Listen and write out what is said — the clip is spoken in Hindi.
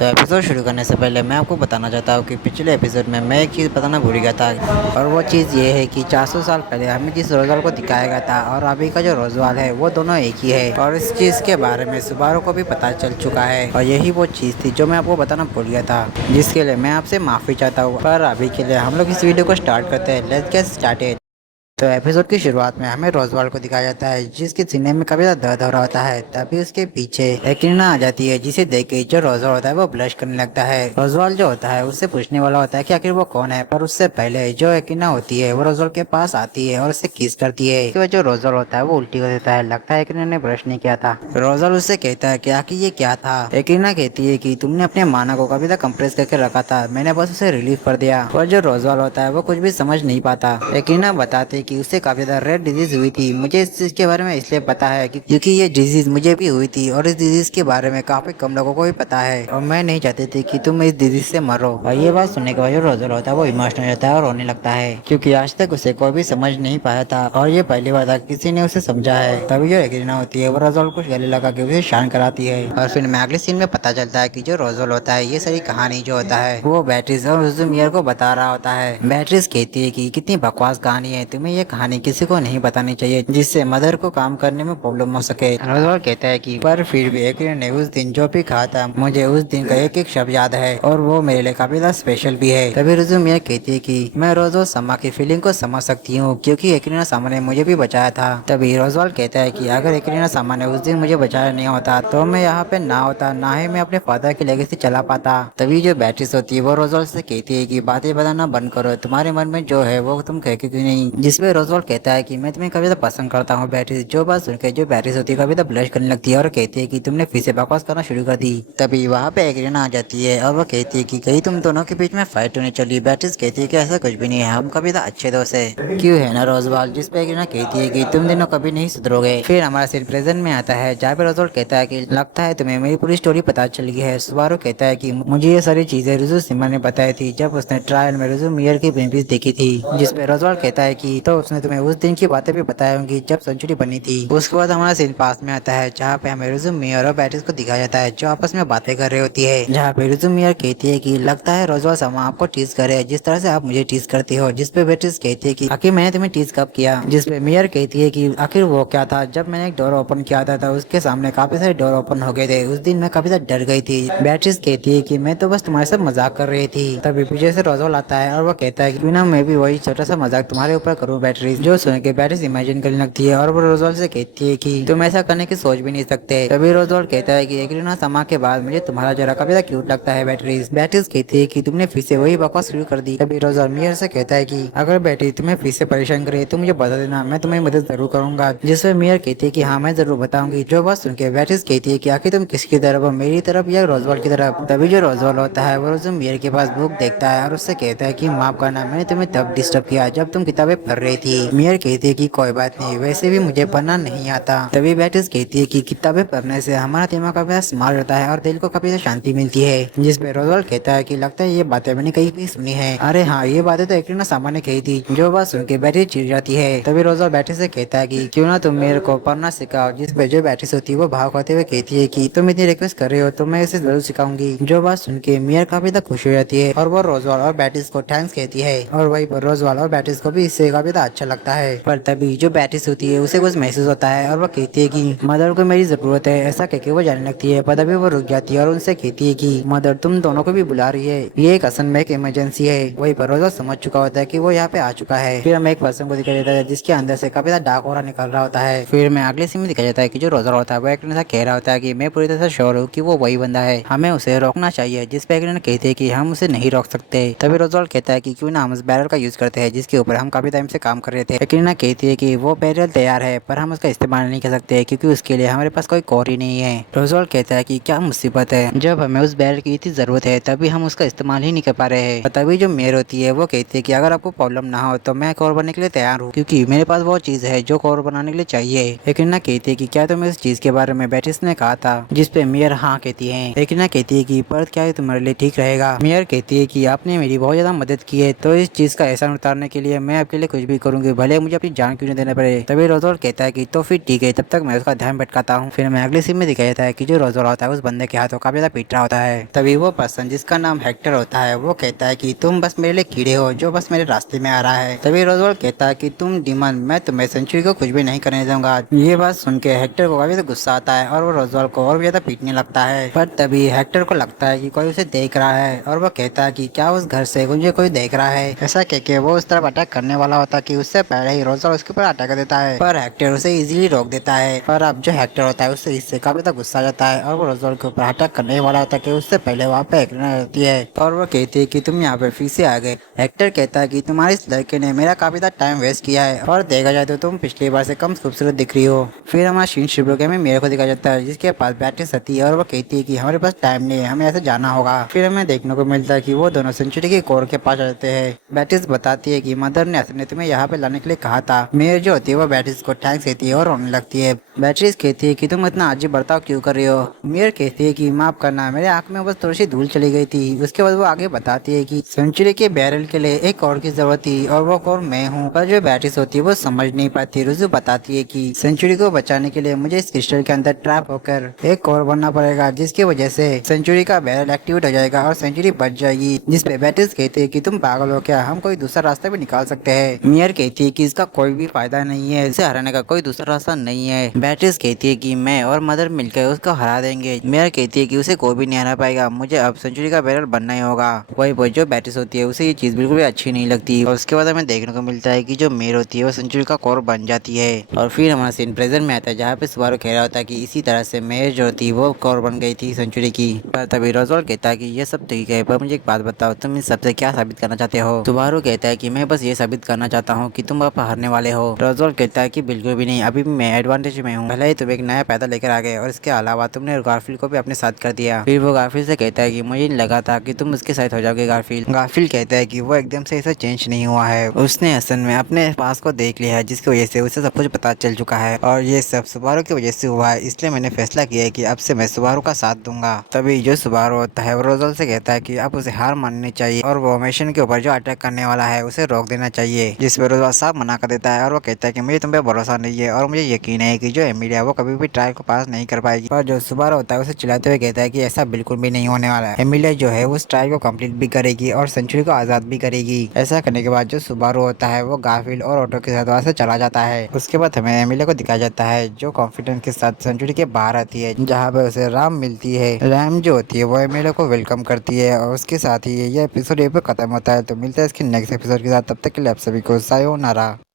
तो एपिसोड शुरू करने से पहले मैं आपको बताना चाहता हूँ कि पिछले एपिसोड में मैं एक चीज़ बताना भूल गया था। और वो चीज़ ये है कि 400 साल पहले हमें जिस रोजवाल को दिखाया गया था और अभी का जो रोजवाल है वो दोनों एक ही है। और इस चीज़ के बारे में सुबारू को भी पता चल चुका है और यही वो चीज़ थी जो मैं आपको बताना भूल गया था, जिसके लिए मैं आपसे माफ़ी चाहता हूँ। पर अभी के लिए हम लोग इस वीडियो को स्टार्ट करते हैं। Let's get started. तो एपिसोड की शुरुआत में हमें रोजवाल को दिखाया जाता है जिसके सीने में काफी ज्यादा दर्द हो रहा होता है। तभी उसके पीछे एक रीना आ जाती है जिसे देख के जो रोजवाल होता है वो ब्लश करने लगता है। रोजवाल जो होता है उससे पूछने वाला होता है कि आखिर वो कौन है, पर उससे पहले जो एकिना होती है वो रोजवाल के पास आती है और उससे किस करती है। उसके बाद जो रोजवाल होता है वो उल्टी कर देता है। लगता है एकिना ने ब्रश नहीं किया था। रोजवाल उससे कहता है कि आखिर ये क्या था। एकिना कहती है कि तुमने अपने माना को कभी तक कंप्रेस करके रखा था, मैंने बस उसे रिलीफ कर दिया। और जो रोजवाल होता है वो कुछ भी समझ नहीं पाता। एकिना बताते कि उससे काफी ज्यादा रेड डिजीज हुई थी। मुझे इस चीज के बारे में इसलिए पता है क्योंकि ये डिजीज मुझे भी हुई थी और इस डिजीज के बारे में काफी कम लोगों को भी पता है और मैं नहीं चाहती थी कि तुम इस डिजीज से मरो। और ये बात सुनने के बाद जो रोजर होता है वो इमोशनल हो जाता है और रोने लगता है क्योंकि आज तक उसे कोई भी समझ नहीं पाया था और ये पहली बार था किसी ने उसे समझा है। तभी जो एग्रीना होती है वो रोजल को गले लगा के उसे शांत कराती है। और फिर में अगले सीन में पता चलता है कि जो रोजल होता है ये सारी कहानी जो होता है वो बैटरीज और उजुमियर को बता रहा होता है। बैटरीज कहती है कि कितनी बकवास कहानी है, तुम्हें ये कहानी किसी को नहीं बतानी चाहिए जिससे मदर को काम करने में प्रॉब्लम हो सके। रोजवाल कहता है कि पर फिर भी एक ने उस दिन जो भी कहा था मुझे उस दिन का एक एक शब्द याद है और वो मेरे लिए काफी ज्यादा स्पेशल भी है। तभी रुजुमिया कहती है कि मैं रोजो समा की फीलिंग को समझ सकती हूँ क्योंकि एकरीना सामा ने मुझे भी बचाया था। तभी रोजवाल कहता है कि अगर एकरीना सामा ने उस दिन मुझे बचाया नहीं होता तो मैं यहाँ पे ना होता, ना ही मैं अपने फादर की लेगेसी चला पाता। तभी जो बैटरीज होती है वो रोजवाल से कहती है कि बातें बताना बंद करो, तुम्हारे मन में जो है वो तुम कह क्यों नहीं। जिसपे रोजवाल कहता है कि मैं तुम्हें कभी पसंद करता हूँ। बैटरीज जो बात सुनकर जो बैटरीज होती है कभी तो ब्लश करने लगती है और कहती है कि तुमने फिर से बकवास करना शुरू कर दी। तभी वहाँ पे एग्रीना आ जाती है और वो कहती है कि कहीं तुम दोनों के बीच में फाइट होने चली। बैटरीज कहती है कि ऐसा कुछ भी नहीं है, हम कभी तो अच्छे दोस्त है, क्यों है ना रोजवाल। जिस पे एग्रीना कहती है कि तुम दोनों कभी नहीं सुधरोगे। फिर हमारा सीन प्रेजेंट में आता है जहाँ पे रोजवाल कहता है कि लगता है तुम्हें मेरी पूरी स्टोरी पता चल गई है। सुबारू कहता है कि मुझे ये सारी चीजें रुजु सिम्मा ने बताई थी जब उसने ट्रायल में रुजु मियर की बेबीज देखी थी। जिसपे रोजवाल कहता है कि तो उसने तुम्हें उस दिन की बातें भी बताई होंगी जब सेंचुरी बनी थी। उसके बाद हमारा सीन पास में आता है जहाँ पे हमें रुजुमियर और बैटरीज को दिखाया जाता है जो आपस में बातें कर रही होती है। जहाँ पे रुजुमियर कहती है कि लगता है रोजवाल समा आपको टीज करे जिस तरह से आप मुझे टीज करती हो। जिसपे बैटरीज कहती है कि आखिर मैंने तुम्हें टीज कब किया। जिसपे मियर कहती है कि आखिर वो क्या था, जब मैंने एक डोर ओपन किया था उसके सामने काफी सारे डोर ओपन हो गए थे, उस दिन मैं काफी ज्यादा डर गई थी। बैटरीज कहती है कि मैं तो बस तुम्हारे साथ मजाक कर रही थी। तभी पीछे से रोजवाल आता है और वो कहता है कि ना मैं भी वही छोटा सा मजाक तुम्हारे ऊपर करूँ। बैटरीज जो सुन के बैटरीज इमेजिन करने लगती है और वो रोजवाल से कहती है कि तुम ऐसा करने की सोच भी नहीं सकते। तभी रोजवाल कहता है कि एग्रीना समा के बाद मुझे तुम्हारा जरा काफी ज्यादा क्यूट लगता है। बैटरीज कहती है कि तुमने फिर से वही बकवास शुरू कर दी। तभी रोजवाल मियर से कहता है कि अगर बैटरी तुम्हें फिर से परेशान करे तो मुझे बता देना, मैं तुम्हें मदद जरूर करूंगा। जिसमें मियर कहती है कि हाँ मैं जरूर बताऊंगी। जो बात सुन के बैटरीज कहती है कि आखिर तुम किसकी तरफ हो, मेरी तरफ या रोजवाल की तरफ। तभी जो रोजवाल होता है वो रोजो मियर के पास बुक देखता है और उससे कहता है कि माफ करना, मैंने तुम्हें तब डिस्टर्ब किया जब तुम किताबें पढ़ रही थी। मियर कहती है कि कोई बात नहीं, वैसे भी मुझे पढ़ना नहीं आता। तभी बैटरीज कहती है कि किताबें पढ़ने से हमारा दिमाग काफी स्मार्ट होता है और दिल को काफी शांति मिलती है। जिसपे रोजवाल कहता है कि लगता है ये बातें मैंने कहीं भी सुनी है। अरे हाँ, ये बातें तो एग्रीना सामा ने कही थी। जो बात सुन के बैटरी चिढ़ जाती है। तभी रोजवाल बैटरी से कहता है कि क्यों ना तुम मेरे को पढ़ना सिखाओ। जिसपे जो बैटरी होती है वो भाव खाते हुए कहती है कि तुम इतनी रिक्वेस्ट कर रहे हो तो मैं इसे जरूर सिखाऊंगी। जो बात सुन के मियर काफी तक खुश हो जाती है और वो रोजवाल और बैटरीज को थैंक्स कहती है और वही पर रोजवाल और बैटरीज को भी इससे काफी अच्छा लगता है। पर तभी जो बैटरीज होती है उसे कुछ महसूस होता है और वो कहती है कि मदर को मेरी जरूरत है। ऐसा कहकर वो जाने लगती है पर तभी वो रुक जाती है और उनसे कहती है कि मदर तुम दोनों को भी बुला रही है, ये एक असल में एक इमरजेंसी है। वही पर रोजवाल समझ चुका होता है कि वो यहाँ पे आ चुका है। फिर हमें एक पर्सन को दिखाई देता है जिसके अंदर से काफी ज्यादा डार्क ऑरा निकल रहा होता है। फिर मैं अगले सीन में दिखाया जाता है कि जो रोजर होता है वो एक ऐसा कह रहा होता है कि मैं पूरी तरह से श्योर हूँ कि वो वही बंदा है, हमें उसे रोकना चाहिए। जिस पे एक कहते हैं कि हम उसे नहीं रोक सकते। तभी रोजवाल कहता है कि क्यों ना हम उस बैरल का यूज करते हैं जिसके ऊपर हम काफी टाइम से काम कर रहे थे। एग्रीना कहती है कि वो बैरल तैयार है पर हम उसका इस्तेमाल नहीं कर सकते क्योंकि उसके लिए हमारे पास कोई कोर ही नहीं है। रोजवाल कहता है कि क्या मुसीबत है, जब हमें उस बैरल की इतनी जरूरत है तभी हम उसका इस्तेमाल ही नहीं कर पा रहे हैं। तभी जो मेयर होती है वो कहती है कि अगर आपको प्रॉब्लम ना हो तो मैं कोर बनने के लिए तैयार हूँ क्योंकि मेरे पास वो चीज है जो कोर बनाने के लिए चाहिए। एग्रीना कहती है कि क्या तुम्हें इस चीज के बारे में बैटिस ने कहा था। जिसपे मेयर हाँ कहती है। एग्रीना कहती है कि पर क्या ये तुम्हारे लिए ठीक रहेगा। मेयर कहती है कि आपने मेरी बहुत ज्यादा मदद की है तो इस चीज का एहसान उतारने के लिए मैं आपके लिए कुछ भी करूंगी, भले मुझे अपनी जान क्यों नहीं देना पड़े। तभी रोजवाल कहता है कि तो फिर ठीक है, तब तक मैं उसका ध्यान भटकाता हूँ। फिर मैं अगले सीन में दिखाया जाता है कि जो रोजवाल होता है उस बंदे के हाथों काफी ज्यादा पीट रहा होता है। तभी वो पर्सन जिसका नाम हेक्टर होता है वो कहता है कि तुम बस मेरे लिए कीड़े हो जो बस मेरे रास्ते में आ रहा है। तभी रोजवाल कहता है कि तुम डीमन, मैं तुम्हें सेंचुरी को कुछ भी नहीं करने दूंगा। ये बात सुन के हेक्टर को काफी गुस्सा आता है और वो रोजवाल को और भी ज्यादा पीटने लगता है। पर तभी हेक्टर को लगता है कि कोई उसे देख रहा है और वो कहता है कि क्या उस घर से मुझे कोई देख रहा है। ऐसा कह के वो उस तरफ अटैक करने वाला होता है कि उससे पहले ही रोजवाल उसके ऊपर अटैक कर देता है, पर हेक्टर उसे इजीली रोक देता है। पर अब जो हेक्टर होता है उससे इससे काफी ज्यादा गुस्सा आ जाता है और वो रोजवाल के ऊपर अटैक करने वाला होता है कि उससे पहले वहाँ पे एक रहती है और वो कहती है कि तुम यहाँ पे फिर से आ गए। हेक्टर कहता है कि तुम्हारे इस लड़के ने मेरा काफी ज्यादा टाइम वेस्ट किया है और देखा जाए तो तुम पिछली बार से कम खूबसूरत दिख रही हो। फिर हमारा शीन शिवरोगे में मेरे को दिखा जाता है जिसके पास बैटरी आती है और वो कहती है कि हमारे पास टाइम नहीं है, हमें ऐसे जाना होगा। फिर हमें देखने को मिलता है कि वो दोनों सेंचुरी के कोर के पास जाते हैं। बैटिस बताती है कि मदर ने असली तुम्हें यहाँ पे लाने के लिए कहा था। मेयर जो होती है वो बैटिस को थैंक्स कहती है और रोने लगती है। बैटरीज कहती है कि तुम इतना अजीब बर्ताव क्यों कर रही हो। मेयर कहती है कि माफ करना, मेरे आंख में बस थोड़ी सी धूल चली गई थी। उसके बाद वो आगे बताती है कि सेंचुरी के बैरल के लिए एक और की जरूरत थी और वो और मैं हूँ। पर जो बैटिस होती है वो समझ नहीं पाती। रुजू बताती है कि सेंचुरी को बचाने के लिए मुझे इस क्रिस्टल के अंदर ट्रैप होकर एक और बनना पड़ेगा, जिसकी वजह से सेंचुरी का बैरल एक्टिवेट हो जाएगा और सेंचुरी बच जाएगी। जिस पे बैटिस कहते हैं कि तुम पागल हो क्या, हम कोई दूसरा रास्ता भी निकाल सकते हैं। मेयर कहती है कि इसका कोई भी फायदा नहीं है, इसे हराने का कोई दूसरा रास्ता नहीं है। बैटिस कहती है कि मैं और मदर मिलकर उसको हरा देंगे। मेयर कहती है कि उसे कोई भी नहीं हरा पाएगा, मुझे अब सेंचुरी का बैरल बनना ही होगा। वही जो बैटिस होती है उसे ये चीज बिल्कुल भी अच्छी नहीं लगती और उसके बाद हमें देखने को मिलता है कि जो मेयर होती है वो सेंचुरी का कोर बन जाती है। और फिर हमारा सीन प्रेजेंट में आता है जहाँ पे सुबारू कह रहा होता है कि इसी तरह से मेयर जो थी वो कोर बन गई थी सेंचुरी की। पर तभी रोजवाल कहता है कि ये सब ठीक है, पर मुझे एक बात बताओ, तुम इन सबसे क्या साबित करना चाहते हो। सुबारू कहता है कि मैं बस ये साबित करना चाहता हूँ कि तुम अब हारने वाले हो। रोजवाल कहता है कि बिल्कुल भी नहीं, अभी मैं एडवांटेज में हूँ, भले ही तुम एक नया पैदा लेकर आ गए और इसके अलावा तुमने गारफील्ड को भी अपने साथ कर दिया। फिर वो गारफील्ड से कहता है कि मुझे लगा था कि तुम उसके साथ हो जाओगे। गारफील्ड कहता है कि वो एकदम से ऐसा चेंज नहीं हुआ है, उसने असल में अपने पास को देख लिया है जिसकी वजह से उसे सब कुछ पता चल चुका है और ये सब सुबारू की वजह से हुआ है, इसलिए मैंने फैसला किया है कि अब से मैं सुबारू का साथ दूंगा। तभी जो सुबारू होता है वो रोजवाल से कहता है कि अब उसे हार माननी चाहिए और वो मिशन के ऊपर जो अटैक करने वाला है उसे रोक देना चाहिए। जिस पर रोजवाल साफ मना कर देता है और वो कहता है कि मुझे तुम पे भरोसा नहीं है और मुझे यकीन है कि जो एमिलिया वो कभी भी ट्रायल को पास नहीं कर पाएगी। पर जो सुबारू होता है उसे चिल्लाते हुए कहता है कि ऐसा बिल्कुल भी नहीं होने वाला है, एमिलिया जो है उस ट्रायल को कंप्लीट भी करेगी और सेंचुरी को आजाद भी करेगी। ऐसा करने के बाद जो सुबारू होता है वो गारफील्ड और ऑटो के साथ वहाँ से चला जाता है। उसके बाद हमें एमिलिया को दिखाया जाता है जो कॉन्फिडेंस के साथ सेंचुरी के बाहर आती है, जहाँ पे उसे राम मिलती है। रैम जो होती है वो एमिलिया को वेलकम करती है और उसके साथ ही ये एपिसोड यहीं पे खत्म होता है। तो मिलता है इसके नेक्स्ट एपिसोड के साथ, तब तक के लिए आप सभी को सायोनारा।